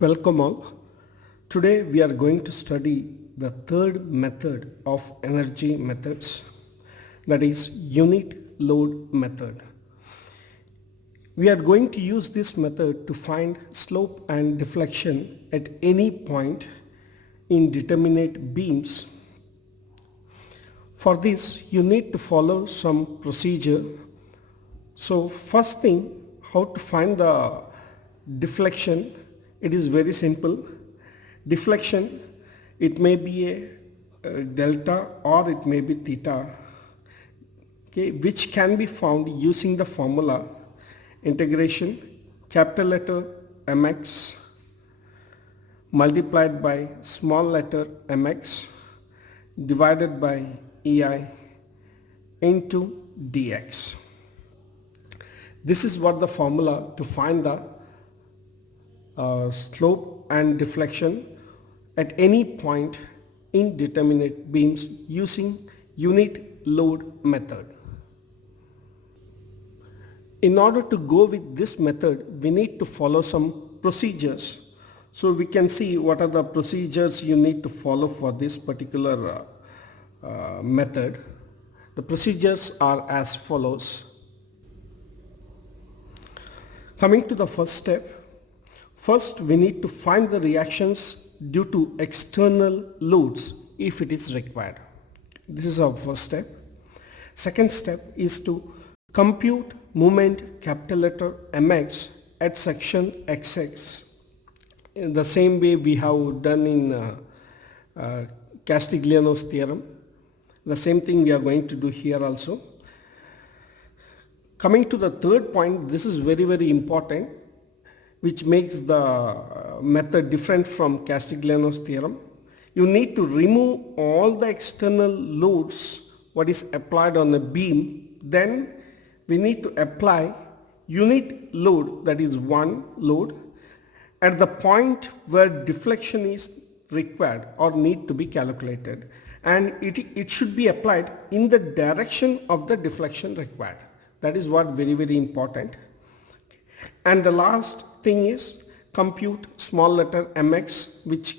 Welcome all. Today we are going to study the third method of energy methods, that is unit load method. We are going to use this method to find slope and deflection at any point in determinate beams. For this you need to follow some procedure. So first thing, how to find the deflection. It is very simple. Deflection, it may be a delta or it may be theta, okay, which can be found using the formula integration capital letter mx multiplied by small letter mx divided by ei into dx. This is what the formula to find the slope and deflection at any point in determinate beams using unit load method. In order to go with this method, we need to follow some procedures. So we can see what are the procedures you need to follow for this particular method. The procedures are as follows. Coming to the first step, first we need to find the reactions due to external loads if it is required. This is our first step. Second step is to compute moment capital letter mx at section xx in the same way we have done in Castigliano's theorem. The same thing we are going to do here also. Coming to the third point, this is very important, which makes the method different from Castigliano's theorem. You need to remove all the external loads what is applied on a beam. Then we need to apply unit load, that is one load, at the point where deflection is required or need to be calculated, and it should be applied in the direction of the deflection required. That is what very important. And the last thing is compute small letter mx, which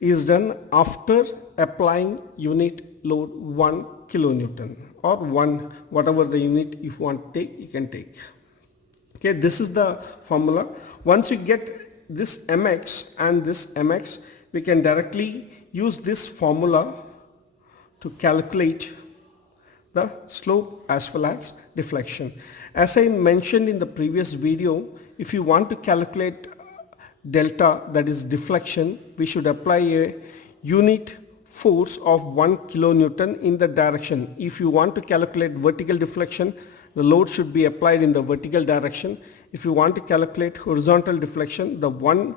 is done after applying unit load 1 kilonewton or 1, whatever the unit if you want to take, you can take. Okay, this is the formula. Once you get this mx and this mx, we can directly use this formula to calculate the slope as well as deflection. As I mentioned in the previous video, if you want to calculate delta, that is deflection, we should apply a unit force of 1 kilonewton in the direction. If you want to calculate vertical deflection, the load should be applied in the vertical direction. If you want to calculate horizontal deflection, the one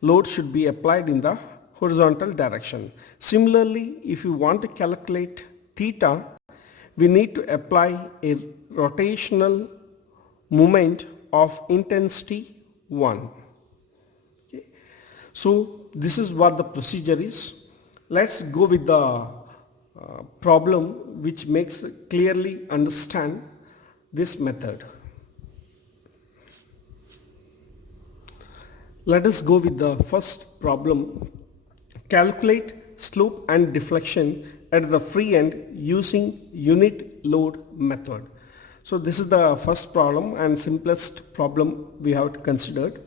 load should be applied in the horizontal direction. Similarly, if you want to calculate theta, we need to apply a rotational moment of intensity 1. Okay. So this is what the procedure is. Let's go with the problem which makes clearly understand this method. Let us go with the first problem. Calculate slope and deflection at the free end using unit load method. So this is the first problem and simplest problem we have considered.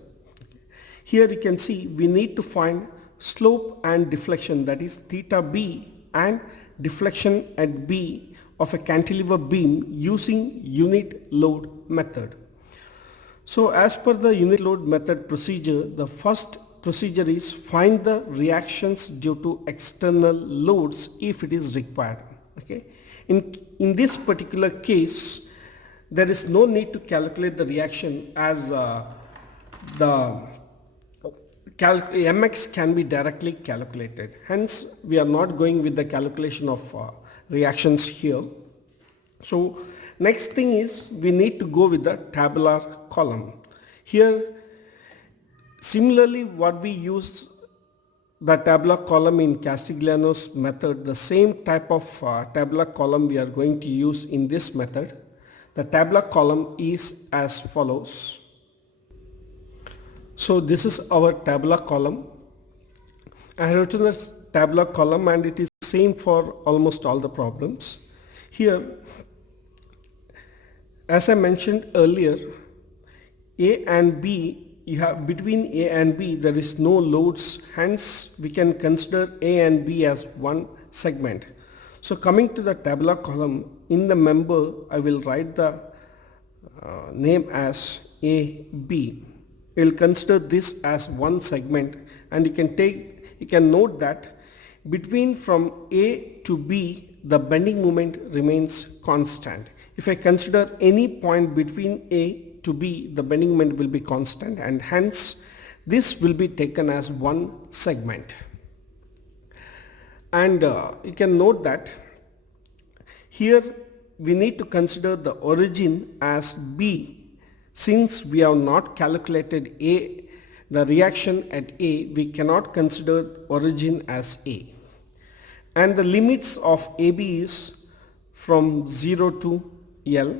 Here you can see we need to find slope and deflection, that is theta b, and deflection at b of a cantilever beam using unit load method. So as per the unit load method procedure, the first procedure is find the reactions due to external loads if it is required. Okay. In this particular case, there is no need to calculate the reaction as the mx can be directly calculated. Hence, we are not going with the calculation of reactions here. So next thing is we need to go with the tabular column. Here, similarly, what we use the tabular column in Castigliano's method, the same type of tabular column we are going to use in this method. The tabular column is as follows. So this is our tabular column. I have written a tabular column and it is same for almost all the problems. Here, as I mentioned earlier, A and B, you have between A and B there is no loads, hence we can consider A and B as one segment. So coming to the tabular column, in the member I will write the name as AB. We will consider this as one segment, and you can note that between from A to B the bending moment remains constant. If I consider any point between A to B, the bending moment will be constant, and hence this will be taken as one segment. And you can note that here we need to consider the origin as B. Since we have not calculated A, the reaction at A, we cannot consider origin as A. And the limits of AB is from 0 to L.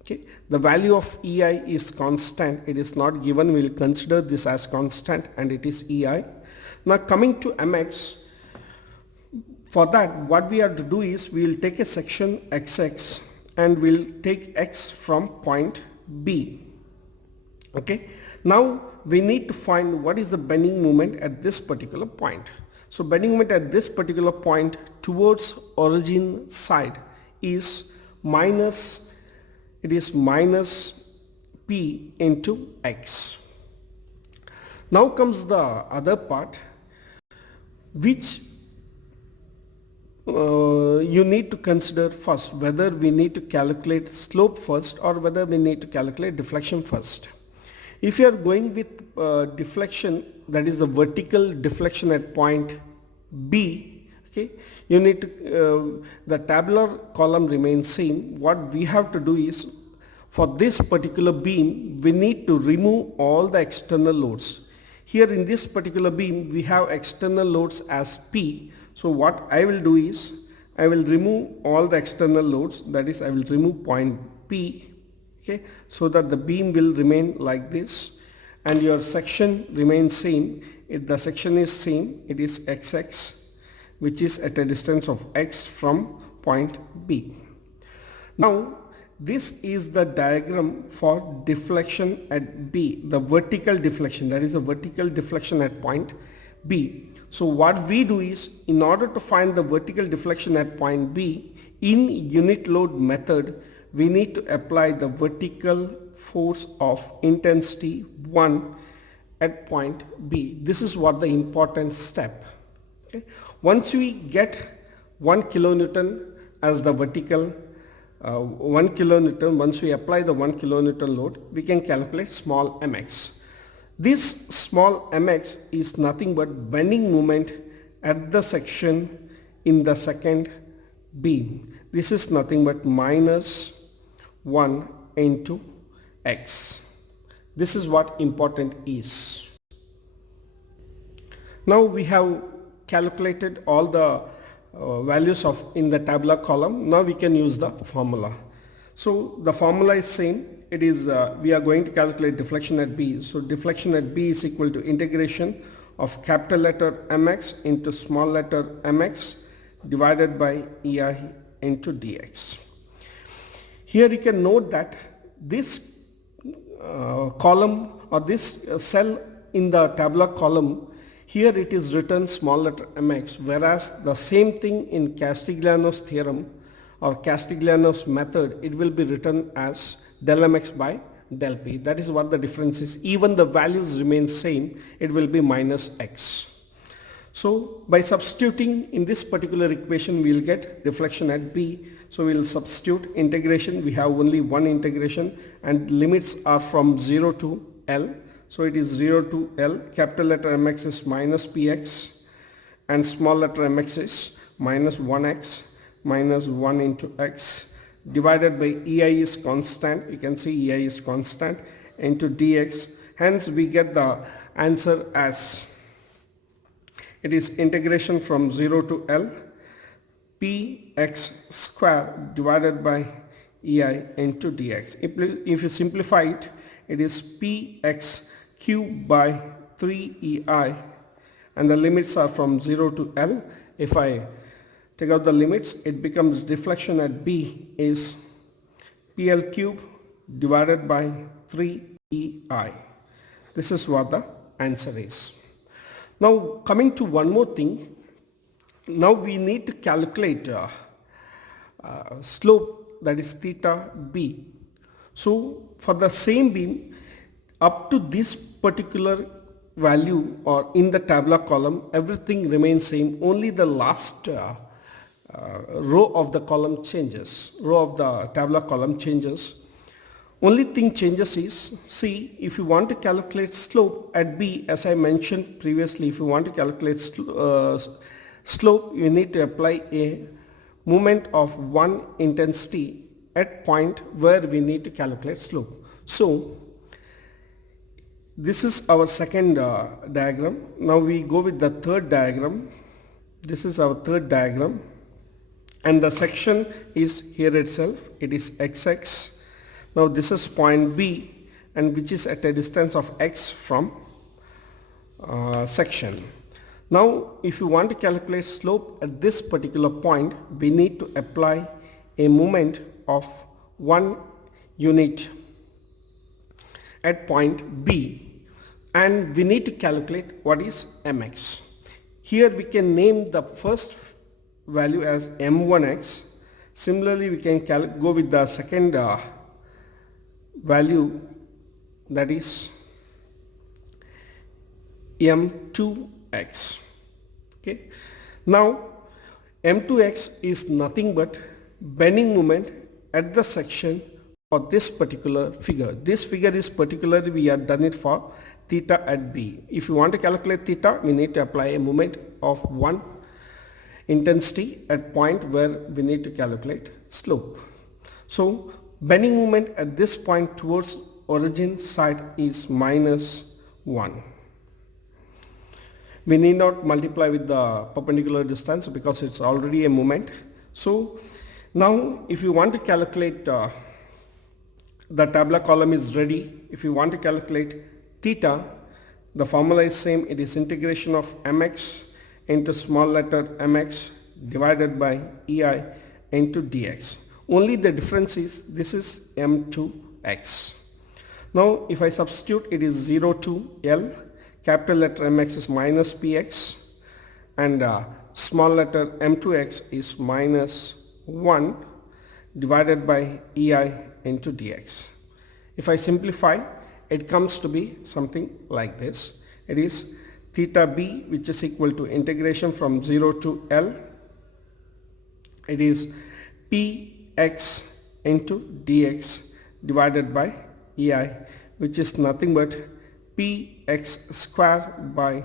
Okay. The value of EI is constant. It is not given. We will consider this as constant, and it is EI. Now coming to MX, for that what we have to do is we will take a section XX and we will take X from point B. Okay. Now we need to find what is the bending moment at this particular point. So bending moment at this particular point towards origin side is minus P into X. Now comes the other part, which you need to consider first, whether we need to calculate slope first or whether we need to calculate deflection first. If you are going with deflection, that is the vertical deflection at point B, okay, you need to the tabular column remains same. What we have to do is, for this particular beam we need to remove all the external loads. Here in this particular beam we have external loads as P. So what I will do is I will remove all the external loads, that is I will remove point P, okay, so that the beam will remain like this and your section remains same. If the section is same, it is XX, which is at a distance of X from point B. Now this is the diagram for deflection at B, the vertical deflection, that is a vertical deflection at point B. So what we do is, in order to find the vertical deflection at point B, in unit load method we need to apply the vertical force of intensity 1 at point B. This is what the important step. Okay. Once we get 1 kilonewton as the vertical 1 kilonewton, once we apply the 1 kilonewton load, we can calculate small mx. This small mx is nothing but bending moment at the section in the second beam. This is nothing but minus 1 into x. This is what important is. Now we have calculated all the values of in the tabular column. Now we can use the formula. So the formula is same. It is we are going to calculate deflection at B. So deflection at B is equal to integration of capital letter mx into small letter mx divided by EI into dx. Here you can note that this column or this cell in the tabular column, here it is written small letter mx, whereas the same thing in Castigliano's theorem or Castigliano's method, it will be written as del mx by del p. That is what the difference is. Even the values remain same, it will be minus x. So by substituting in this particular equation, we will get deflection at B. So we will substitute integration. We have only one integration and limits are from 0 to L. So it is 0 to L. Capital letter mx is minus px and small letter mx is minus 1x minus 1 into x divided by EI is constant. You can see EI is constant into dx. Hence we get the answer as it is integration from 0 to L px square divided by EI into dx. If you simplify it, it is px cube by 3EI, and the limits are from 0 to L. If I take out the limits, it becomes deflection at B is PL cube divided by 3EI. This is what the answer is. Now coming to one more thing, now we need to calculate slope, that is theta B. So for the same beam, up to this particular value or in the tabular column, everything remains same, only the last row of the column changes, row of the tabular column changes. Only thing changes is, see, if you want to calculate slope at B, as I mentioned previously, if you want to calculate slope, you need to apply a moment of 1 intensity at point where we need to calculate slope. So this is our second diagram. Now we go with the third diagram. This is our third diagram, and the section is here itself. It is XX. Now this is point B, and which is at a distance of x from section. Now if you want to calculate slope at this particular point, we need to apply a moment of 1 unit at point B, and we need to calculate what is mx. Here we can name the first value as m1x. Similarly, we can go with the second value, that is m2x. Okay. Now m2x is nothing but bending moment at the section for this particular figure. This figure is particularly, we have done it for theta at B. If you want to calculate theta, we need to apply a moment of 1 intensity at point where we need to calculate slope. So bending moment at this point towards origin side is -1. We need not multiply with the perpendicular distance because it's already a moment. So now if you want to calculate, the tabular column is ready. If you want to calculate theta, the formula is same. It is integration of mx into small letter mx divided by ei into dx. Only the difference is this is m2x. Now if I substitute, it is 0 to L. Capital letter mx is minus px, and small letter m2x is -1 divided by ei into dx. If I simplify, it comes to be something like this. It is theta b, which is equal to integration from 0 to L. It is px into dx divided by ei, which is nothing but px square by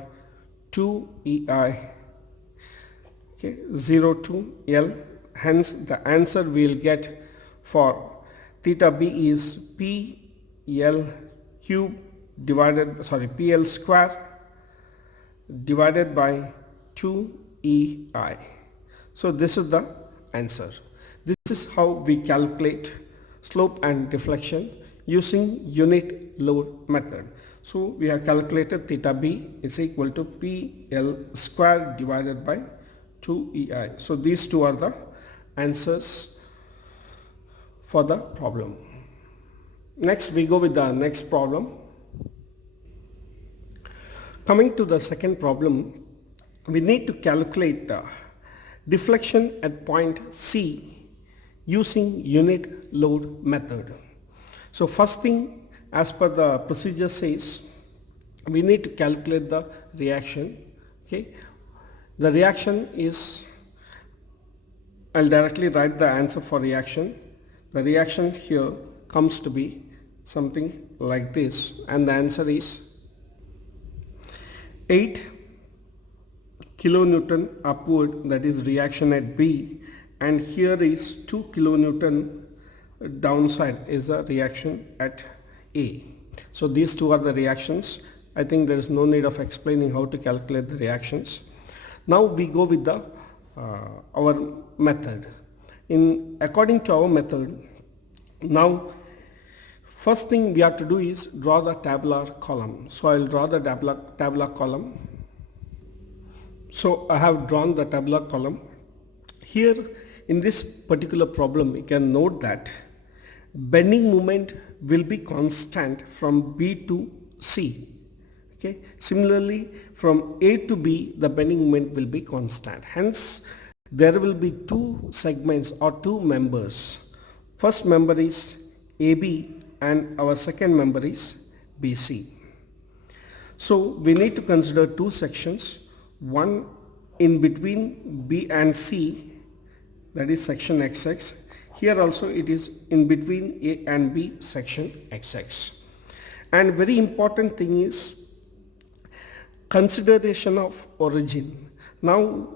2ei, okay, 0 to L. Hence the answer we will get for theta b is pl square divided by 2ei. So this is the answer. This is how we calculate slope and deflection using unit load method. So we have calculated theta b is equal to PL square divided by 2EI. So these two are the answers for the problem. Next we go with the next problem. Coming to the second problem, we need to calculate the deflection at point C using unit load method. So first thing, as per the procedure says, we need to calculate the reaction. Okay, the reaction is, I'll directly write the answer for reaction. The reaction here comes to be something like this, and the answer is 8 kilonewton upward, that is reaction at B, and here is 2 kilonewton downside is the reaction at A. So these two are the reactions. I think there is no need of explaining how to calculate the reactions. Now we go with the our according to our method, now First thing we have to do is draw the tabular column. So I'll draw the tabular column. So I have drawn the tabular column. Here in this particular problem, we can note that bending moment will be constant from B to C. Okay. Similarly, from A to B, the bending moment will be constant. Hence, there will be two segments or two members. First member is AB and our second member is BC. So we need to consider two sections, one in between B and C, that is section XX. Here also it is in between A and B, section XX. And very important thing is consideration of origin. Now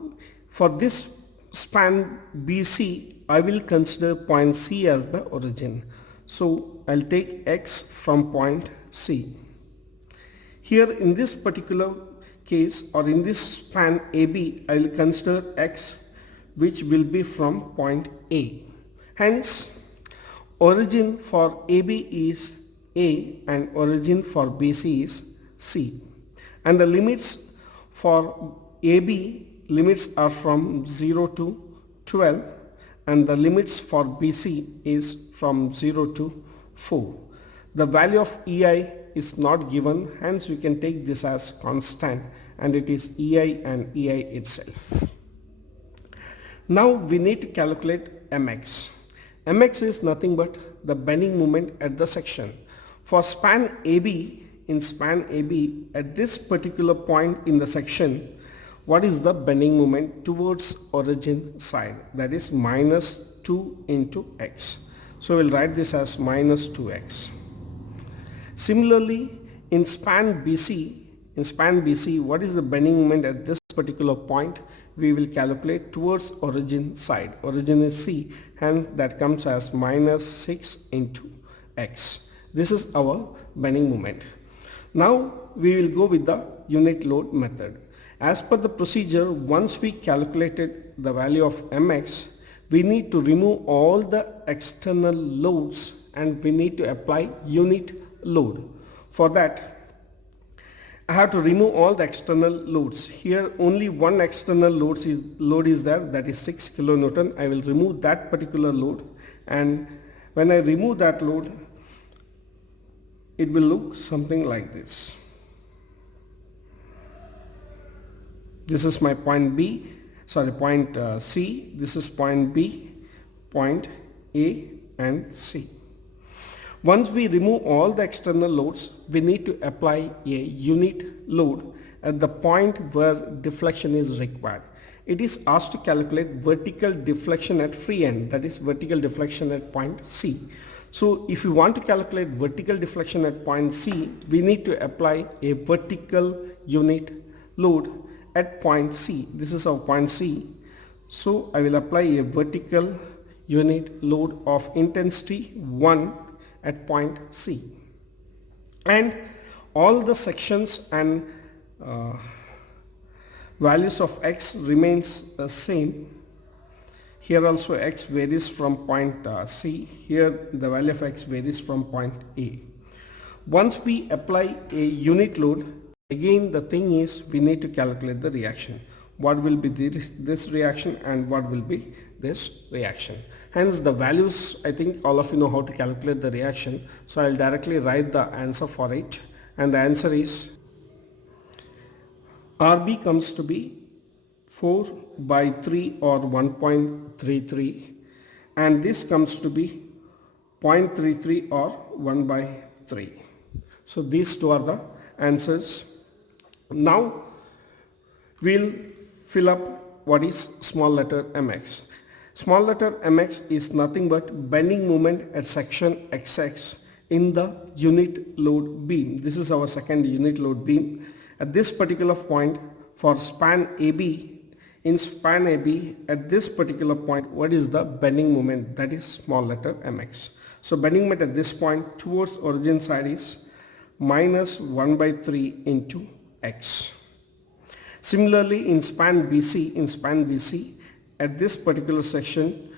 for this span BC, I will consider point C as the origin. So I'll take X from point C. Here in this particular case, or in this span AB, I will consider X which will be from point A. Hence, origin for AB is A and origin for BC is C. And the limits for AB, limits are from 0 to 12, and the limits for BC is from 0 to 4. The value of EI is not given, hence we can take this as constant, and it is EI and EI itself. Now we need to calculate MX. MX is nothing but the bending moment at the section. For span AB, in span AB, at this particular point in the section, what is the bending moment towards origin side? That is minus 2 into X. So we'll write this as minus 2X. Similarly, in span BC, what is the bending moment at this particular point? We will calculate towards origin side. Origin is C, hence that comes as minus 6 into X. This is our bending moment. Now we will go with the unit load method. As per the procedure, once we calculated the value of Mx, we need to remove all the external loads and we need to apply unit load. For that, I have to remove all the external loads. Here only one external load is there, that is 6 kilonewton. I will remove that particular load, and when I remove that load, it will look something like this. This is my point C, this is point B, point A and C. Once we remove all the external loads, we need to apply a unit load at the point where deflection is required. It is asked to calculate vertical deflection at free end, that is vertical deflection at point C. So if you want to calculate vertical deflection at point C, we need to apply a vertical unit load at point C. This is our point C. So I will apply a vertical unit load of intensity 1 at point C. And all the sections and values of X remains the same. Here also X varies from point C. Here the value of X varies from point A. Once we apply a unit load, again the thing is we need to calculate the reaction. What will be this reaction and what will be this reaction. Hence the values, I think all of you know how to calculate the reaction. So I'll directly write the answer for it, and the answer is RB comes to be 4 by 3 or 1.33, and this comes to be 0.33 or 1 by 3. So these two are the answers. Now we'll fill up what is small letter mx. Small letter mx is nothing but bending moment at section XX in the unit load beam. This is our second unit load beam. At this particular point for span AB, in span AB at this particular point, what is the bending moment? That is small letter mx. So bending moment at this point towards origin side is minus 1 by 3 into x. Similarly in span BC, at this particular section,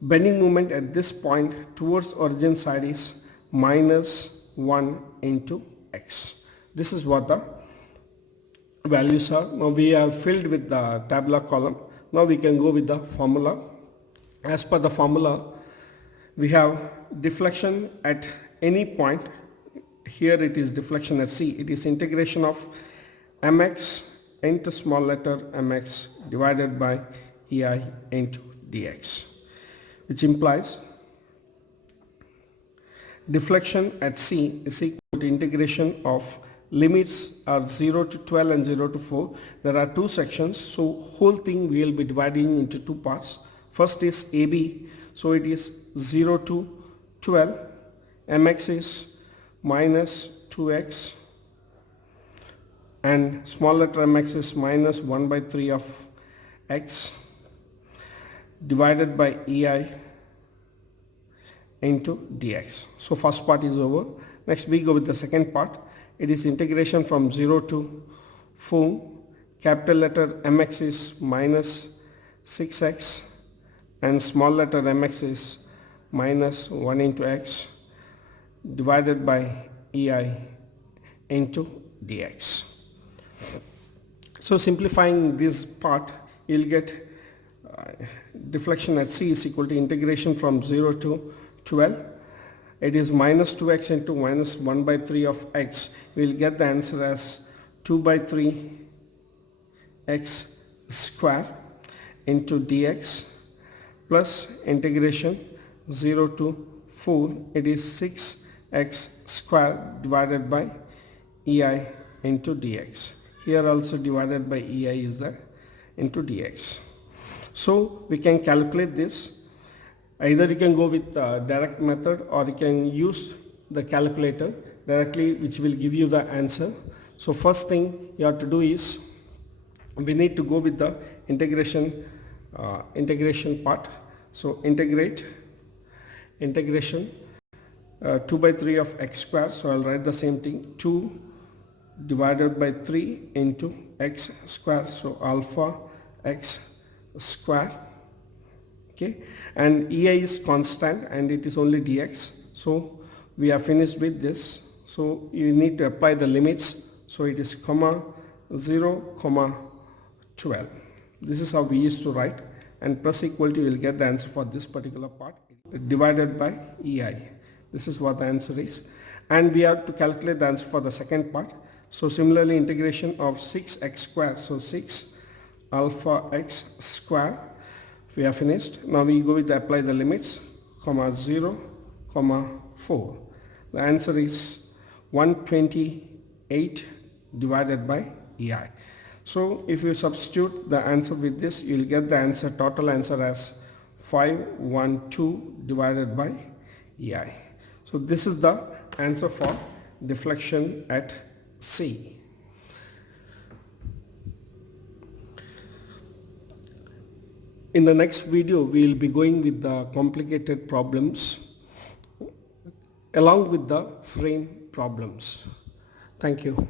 bending moment at this point towards origin side is minus 1 into x. This is what the values are. Now we have filled with the tabular column. Now we can go with the formula. As per the formula, we have deflection at any point. Here it is deflection at C. It is integration of mx into small letter mx divided by ei into dx, which implies deflection at C is equal to integration of limits are 0 to 12 and 0 to 4. There are two sections, so whole thing we will be dividing into two parts. First is AB, so it is 0 to 12, mx is minus 2x and small letter mx is minus 1 by 3 of x divided by ei into dx. So first part is over. Next we go with the second part. It is integration from 0 to 4. Capital letter mx is minus 6x and small letter mx is minus 1 into x divided by ei into dx. So simplifying this part, you'll get deflection at C is equal to integration from 0 to 12. It is minus 2x into minus 1 by 3 of x. We will get the answer as 2 by 3 x square into dx plus integration 0 to 4. It is 6x square divided by ei into dx. Here also divided by ei is there into dx. So we can calculate this. Either you can go with direct method or you can use the calculator directly, which will give you the answer. So first thing you have to do is we need to go with the integration part. So integration 2 by 3 of x square. So I'll write the same thing, 2 divided by 3 into x square. So alpha x square. Okay, and ei is constant and it is only dx. So we are finished with this. So you need to apply the limits. So it is comma 0 comma 12. This is how we used to write, and plus equal to, you will get the answer for this particular part divided by ei. This is what the answer is, and we have to calculate the answer for the second part. So similarly, integration of 6x square, so 6 alpha x square. We are finished. Now we go with the apply the limits, comma 0 comma 4. The answer is 128 divided by ei. So if you substitute the answer with this, you will get the answer, total answer as 512 divided by ei. So this is the answer for deflection at C. In the next video, we will be going with the complicated problems along with the frame problems. Thank you.